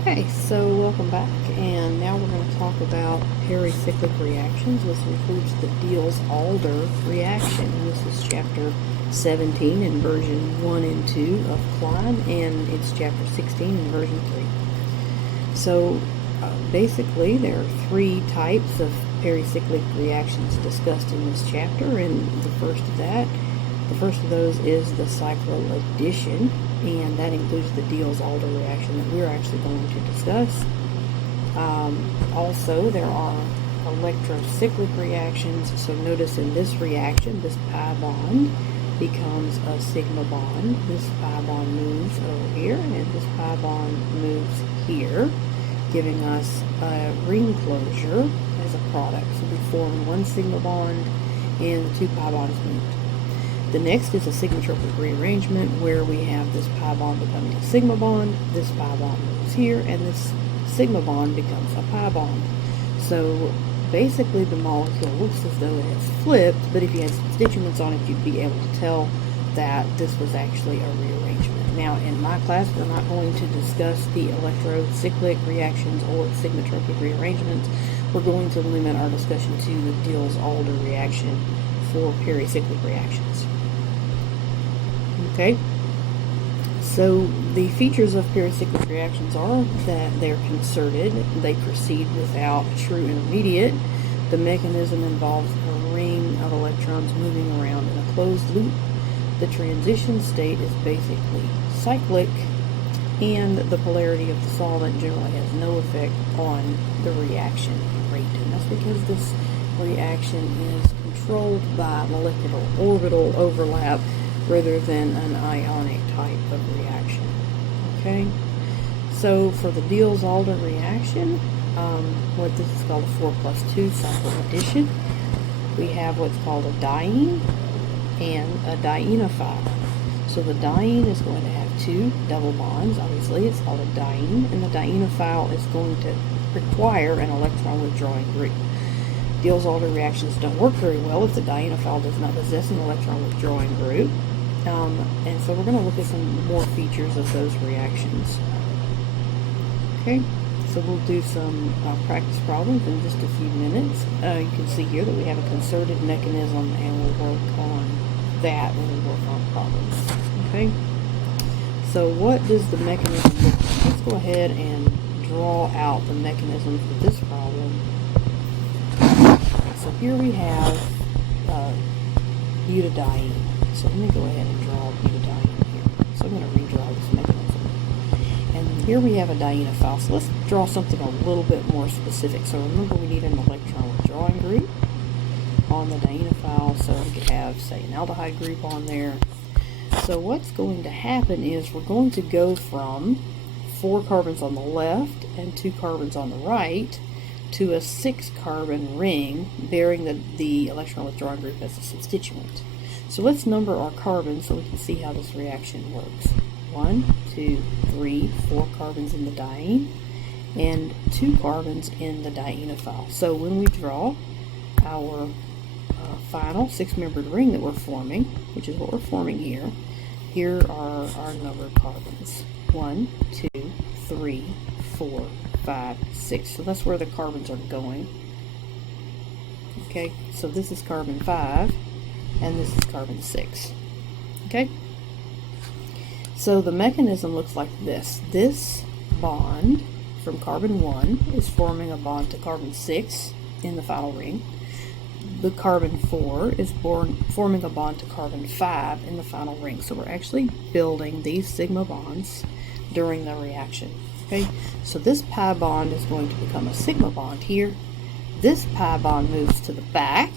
Okay, so welcome back, and now we're going to talk about pericyclic reactions. This includes the Diels-Alder reaction. This is chapter 17 in version 1 and 2 of Klein, and it's chapter 16 in version 3. So basically there are three types of pericyclic reactions discussed in this chapter, and the first of those is the Cyclo Addition, and that includes the Diels-Alder reaction that we're actually going to discuss. Also, there are electrocyclic reactions. So notice in this reaction, this pi bond becomes a sigma bond. This pi bond moves over here, and this pi bond moves here, giving us a ring closure as a product. So we form one sigma bond, and the two pi bonds moved. The next is a sigmatropic rearrangement, where we have this pi bond becoming a sigma bond, this pi bond moves here, and this sigma bond becomes a pi bond. So basically the molecule looks as though it has flipped, but if you had constituents on it, you'd be able to tell that this was actually a rearrangement. Now in my class, we're not going to discuss the electrocyclic reactions or sigmatropic rearrangements. We're going to limit our discussion to the Diels-Alder reaction for pericyclic reactions. Okay, so the features of pericyclic reactions are that they're concerted, they proceed without a true intermediate, the mechanism involves a ring of electrons moving around in a closed loop, the transition state is basically cyclic, and the polarity of the solvent generally has no effect on the reaction rate. And that's because this reaction is controlled by molecular orbital overlap rather than an ionic type of reaction. Okay, so for the Diels-Alder reaction, what this is called a 4+2 Cyclo Addition, we have what's called a diene and a dienophile. So the diene is going to have two double bonds, obviously it's called a diene, and the dienophile is going to require an electron withdrawing group. Diels-Alder reactions don't work very well if the dienophile does not possess an electron withdrawing group. And so we're going to look at some more features of those reactions. Okay, so we'll do some practice problems in just a few minutes. You can see here that we have a concerted mechanism, and we'll work on that when we work on problems. Okay, so what does the mechanism look like? Let's go ahead and draw out the mechanism for this problem. So here we have butadiene. So let me go ahead and draw butadiene here. So I'm going to redraw this mechanism. And here we have a dienophile. So let's draw something a little bit more specific. So remember, we need an electron withdrawing group on the dienophile. So we could have, say, an aldehyde group on there. So what's going to happen is we're going to go from 4 carbons on the left and 2 carbons on the right to a 6-carbon ring bearing the electron withdrawing group as a substituent. So let's number our carbons so we can see how this reaction works. 1, 2, 3, 4 carbons in the diene, and 2 carbons in the dienophile. So when we draw our final 6-membered ring that we're forming, which is what we're forming here, here are our numbered carbons. 1, 2, 3, 4, 5, 6. So that's where the carbons are going. Okay, so this is carbon 5, and this is carbon 6. Okay, so the mechanism looks like this. This bond from carbon 1 is forming a bond to carbon 6 in the final ring. The carbon 4 is forming a bond to carbon 5 in the final ring. So we're actually building these sigma bonds during the reaction. Okay, so this pi bond is going to become a sigma bond here. This pi bond moves to the back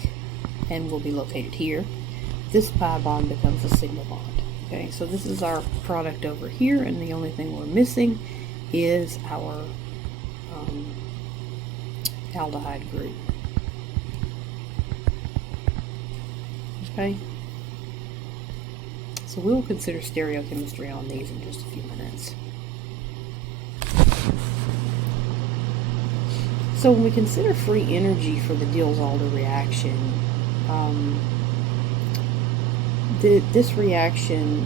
and will be located here. This pi bond becomes a sigma bond. Okay, so this is our product over here, and the only thing we're missing is our aldehyde group. Okay, so we'll consider stereochemistry on these in just a few minutes. So when we consider free energy for the Diels-Alder reaction, this reaction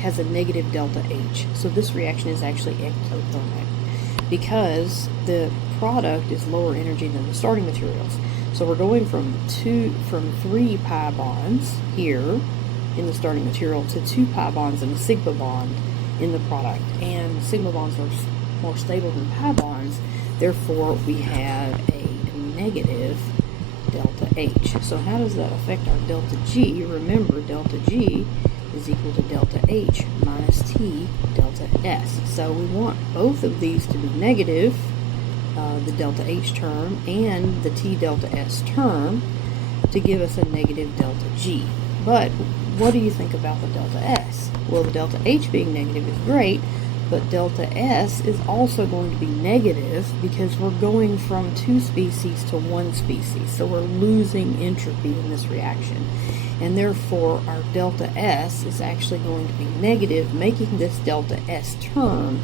has a negative delta H. So this reaction is actually ectothermic because the product is lower energy than the starting materials. So we're going from 3 pi bonds here in the starting material to 2 pi bonds and a sigma bond in the product. And sigma bonds are more stable than pi bonds, therefore we have a negative delta H. So how does that affect our delta G? Remember, delta G is equal to delta H minus T delta S. So we want both of these to be negative, the delta H term and the T delta S term, to give us a negative delta G. But what do you think about the delta S? Well, the delta H being negative is great, but delta S is also going to be negative because we're going from 2 species to 1 species. So we're losing entropy in this reaction. And therefore, our delta S is actually going to be negative, making this delta S term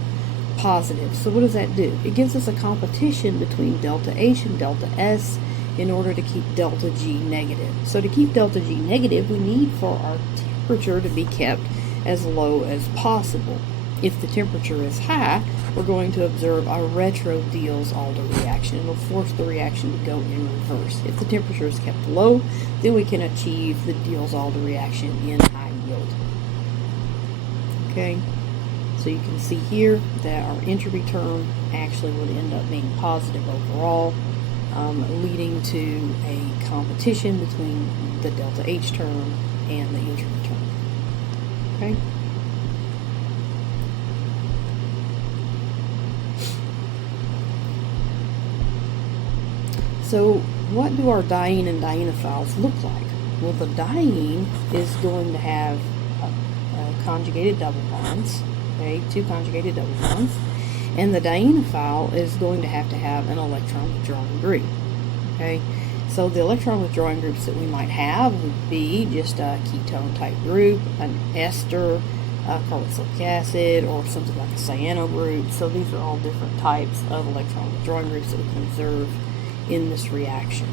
positive. So what does that do? It gives us a competition between delta H and delta S in order to keep delta G negative. So to keep delta G negative, we need for our temperature to be kept as low as possible. If the temperature is high, we're going to observe a retro Diels-Alder reaction. It'll force the reaction to go in reverse. If the temperature is kept low, then we can achieve the Diels-Alder reaction in high yield. Okay, so you can see here that our entropy term actually would end up being positive overall, leading to a competition between the delta H term and the entropy term. Okay. So what do our diene and dienophiles look like? Well, the diene is going to have conjugated double bonds, okay, 2 conjugated double bonds, and the dienophile is going to have an electron withdrawing group, okay. So the electron withdrawing groups that we might have would be just a ketone type group, an ester, carboxylic acid, or something like a cyano group. So these are all different types of electron withdrawing groups that we can observe in this reaction.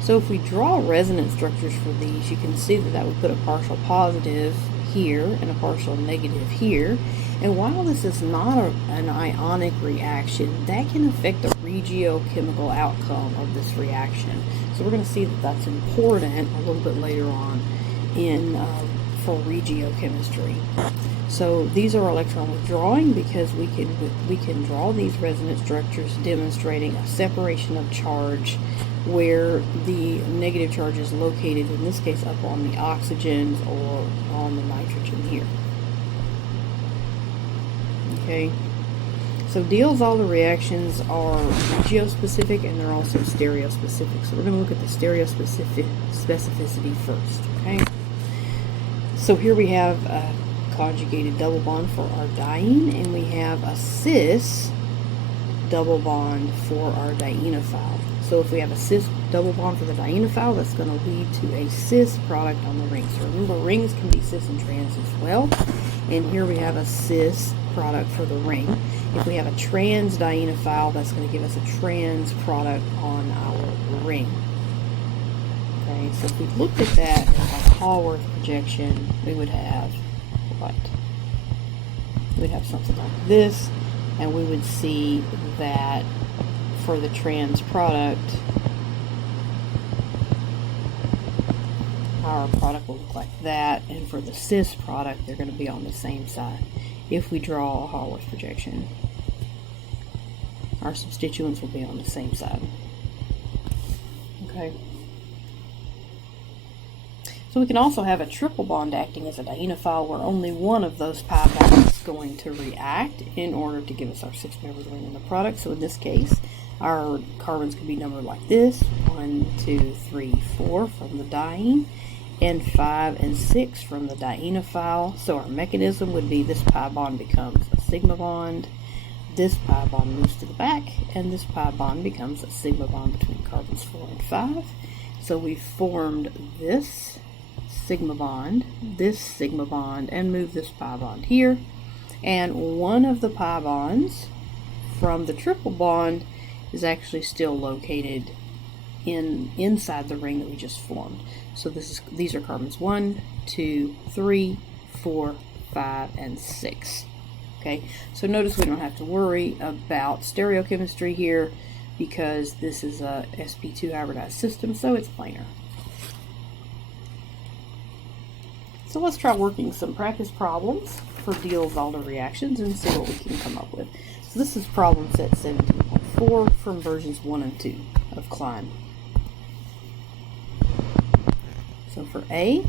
So if we draw resonance structures for these, you can see that would put a partial positive here and a partial negative here. And while this is not an ionic reaction, that can affect the regiochemical outcome of this reaction. So we're going to see that that's important a little bit later on for regiochemistry. So these are electron withdrawing because we can draw these resonance structures demonstrating a separation of charge where the negative charge is located, in this case up on the oxygens or on the nitrogen here. Okay, so Diels-Alder reactions are regiospecific and they're also stereospecific. So we're going to look at the stereospecificity first. Okay, so here we have a conjugated double bond for our diene, and we have a cis double bond for our dienophile. So if we have a cis double bond for the dienophile, that's going to lead to a cis product on the ring. So remember, rings can be cis and trans as well. And here we have a cis product for the ring. If we have a trans dienophile, that's going to give us a trans product on our ring. Okay, so if we looked at that as a Hallworth projection, we would have what? We'd have something like this, and we would see that for the trans product, our product will look like that, and for the cis product, they're going to be on the same side. If we draw a Hallworth projection, our substituents will be on the same side. Okay. So we can also have a triple bond acting as a dienophile where only one of those pi bonds is going to react in order to give us our 6-membered ring in the product. So in this case, our carbons could be numbered like this: 1, 2, 3, 4 from the diene, and 5 and 6 from the dienophile. So our mechanism would be this pi bond becomes a sigma bond, this pi bond moves to the back, and this pi bond becomes a sigma bond between carbons 4 and 5. So we've formed this sigma bond, and move this pi bond here. And one of the pi bonds from the triple bond is actually still located inside the ring that we just formed. So these are carbons 1, 2, 3, 4, 5, and 6. Okay, so notice we don't have to worry about stereochemistry here because this is a sp2 hybridized system, so it's planar. So let's try working some practice problems for Diels-Alder reactions and see what we can come up with. So this is problem set 17.4 from versions 1 and 2 of Climb. So for A,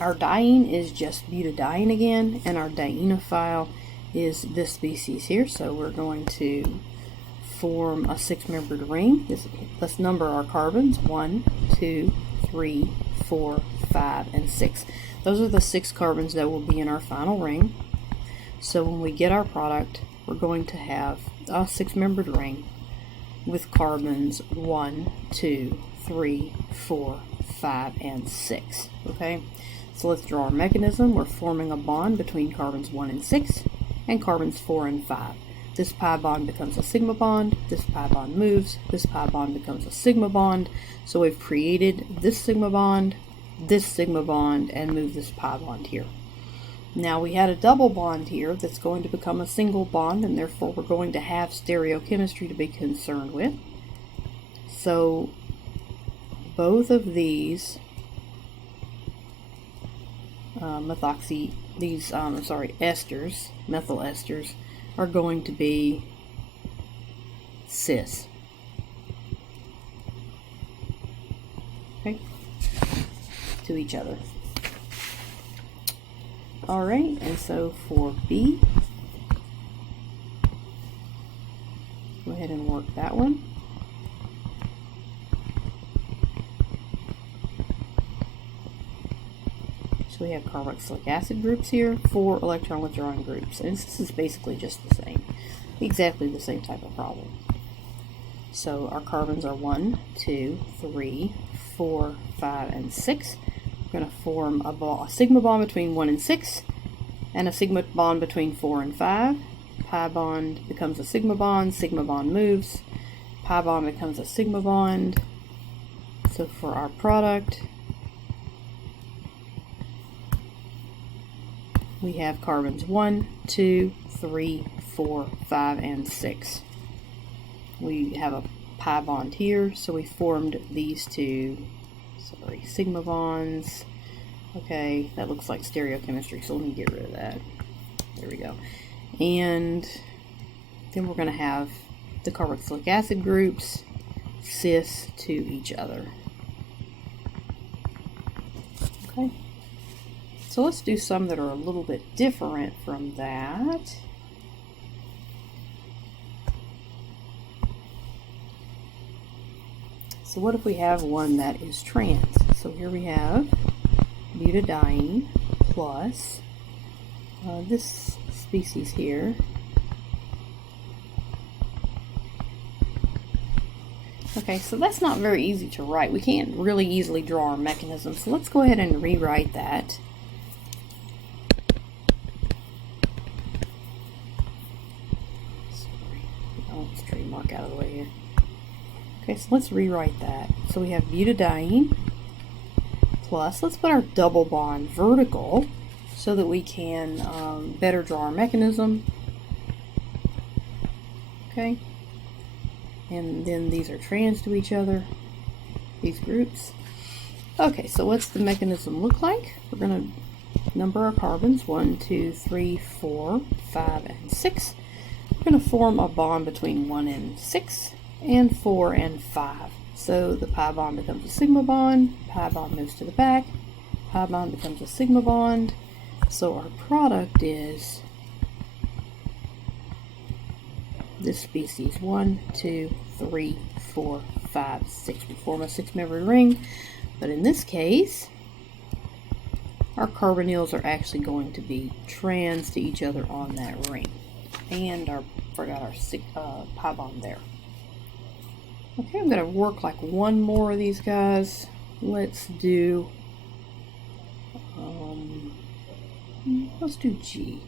our diene is just butadiene again, and our dienophile is this species here. So we're going to form a 6-membered ring. Let's number our carbons: 1, 2, 3, 4, 5, and 6. Those are the 6 carbons that will be in our final ring. So when we get our product, we're going to have a 6-membered ring with carbons 1, 2, 3, 4, 5, and 6. Okay, so let's draw our mechanism. We're forming a bond between carbons 1 and 6 and carbons 4 and 5. This pi bond becomes a sigma bond, this pi bond moves, this pi bond becomes a sigma bond. So we've created this sigma bond, and moved this pi bond here. Now we had a double bond here that's going to become a single bond, and therefore we're going to have stereochemistry to be concerned with. So both of these esters, methyl esters, are going to be cis. Okay, to each other. All right, and so for B, go ahead and work that one. So we have carboxylic acid groups here, 4 electron withdrawing groups, and this is basically just the same, exactly the same type of problem. So our carbons are 1, 2, 3, 4, 5, and 6. We're going to form a sigma bond between 1 and 6, and a sigma bond between 4 and 5. Pi bond becomes a sigma bond moves, pi bond becomes a sigma bond. So for our product, we have carbons 1, 2, 3, 4, 5, and 6. We have a pi bond here, so we formed these two sigma bonds. Okay, that looks like stereochemistry, so let me get rid of that. There we go. And then we're going to have the carboxylic acid groups cis to each other. Okay. So let's do some that are a little bit different from that. So what if we have one that is trans? So here we have butadiene plus this species here. Okay, so that's not very easy to write. We can't really easily draw our mechanism. So let's go ahead and rewrite that. Let's trademark out of the way here. Okay, so let's rewrite that. So we have butadiene plus, let's put our double bond vertical so that we can better draw our mechanism. Okay, and then these are trans to each other, these groups. Okay, so what's the mechanism look like? We're going to number our carbons: 1, 2, 3, 4, 5, and 6. We're going to form a bond between 1 and 6 and 4 and 5. So the pi bond becomes a sigma bond, pi bond moves to the back, pi bond becomes a sigma bond. So our product is this species: 1, 2, 3, 4, 5, 6. We form a 6-membered ring, but in this case, our carbonyls are actually going to be trans to each other on that ring. And forgot our pi bond there. Okay, I'm going to work like one more of these guys. Let's do G.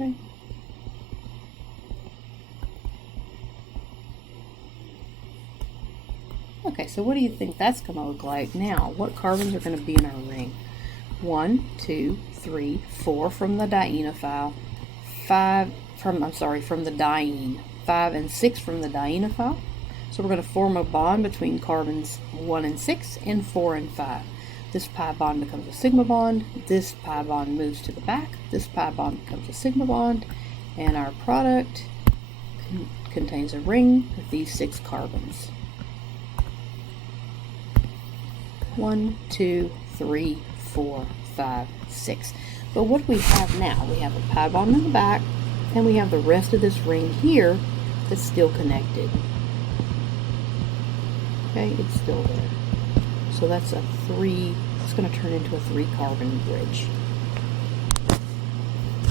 Okay. Okay, so what do you think that's going to look like? Now, what carbons are going to be in our ring? 1, 2, 3, 4 from the dienophile, from the diene, 5 and 6 from the dienophile. So we're going to form a bond between carbons 1 and 6 and 4 and 5. This pi bond becomes a sigma bond, this pi bond moves to the back, this pi bond becomes a sigma bond, and our product contains a ring with these 6 carbons. 1, 2, 3, 4, 5, 6. But what do we have now? We have a pi bond in the back, and we have the rest of this ring here that's still connected. Okay, it's still there. So that's a 3, it's going to turn into a 3 carbon bridge.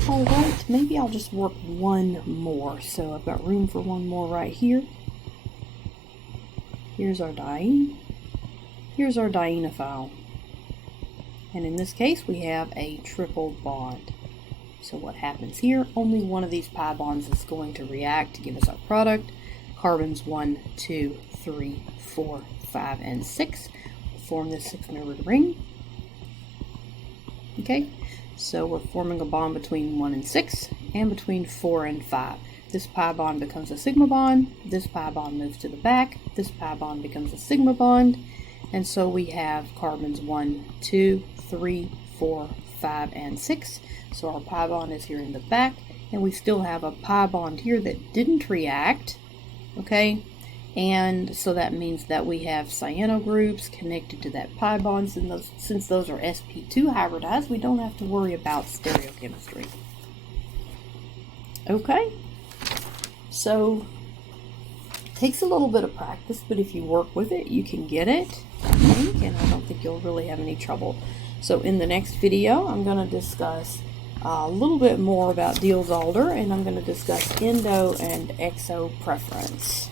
Alright, maybe I'll just work one more. So I've got room for one more right here. Here's our diene. Here's our dienophile. And in this case, we have a triple bond. So what happens here? Only one of these pi bonds is going to react to give us our product. Carbons 1, 2, 3, 4, 5, and 6 form this 6-membered ring. Okay, so we're forming a bond between 1 and 6 and between 4 and 5. This pi bond becomes a sigma bond. This pi bond moves to the back. This pi bond becomes a sigma bond. And so we have carbons 1, 2, 3, 4, 5, and 6. So our pi bond is here in the back, and we still have a pi bond here that didn't react, okay? And so that means that we have cyano groups connected to that pi bond. Since those are sp2 hybridized, we don't have to worry about stereochemistry. Okay, so it takes a little bit of practice, but if you work with it, you can get it, I think, and I don't think you'll really have any trouble. So in the next video, I'm going to discuss a little bit more about Diels-Alder, and I'm going to discuss endo and exo preference.